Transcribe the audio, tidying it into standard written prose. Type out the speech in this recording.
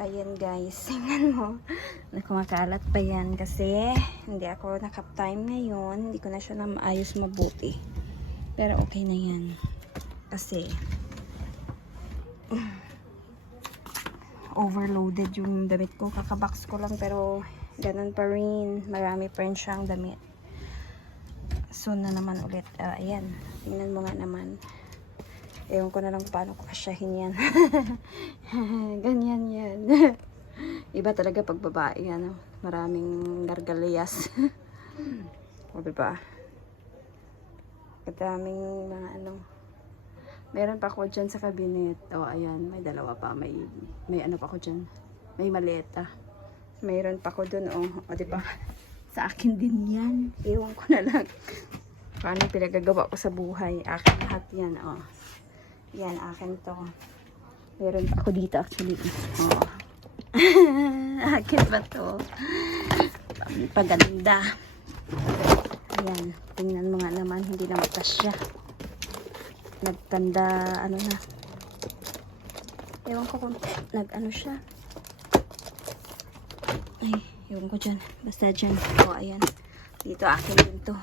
Ayan guys, tingnan mo. Na kumakalat pa yan kasi hindi ako nakap-time ngayon. Hindi ko na siya na maayos mabuti. Pero okay na yan. Kasi overloaded yung damit ko. Kakabox ko lang pero ganun pa rin. Marami pa rin siyang damit. Soon na naman ulit. Ayan, tingnan mo nga naman. Ewan ko na lang paano ko kasyahin yan. Ganyan yan. Iba talaga pag babae. Ano? Maraming gargalias. O diba? Kadaming mga ano. Meron pa ako dyan sa cabinet. O ayan, may dalawa pa. May ano pa ako dyan. May maleta. Mayroon pa ako dun. O diba? Sa akin din yan. Ewan ko na lang. Paano pinagagawa ko sa buhay. Akin lahat yan. O. Yan, akin to. Meron pa ako dito actually. Oh. Akin ba to? Paganda. Ayan, tingnan mo nga naman, hindi na matasya. Nagtanda, ano na. Ewan ko kung nag-ano siya. Ay, ewan ko dyan. Basta dyan. O, ayan. Dito akin din to.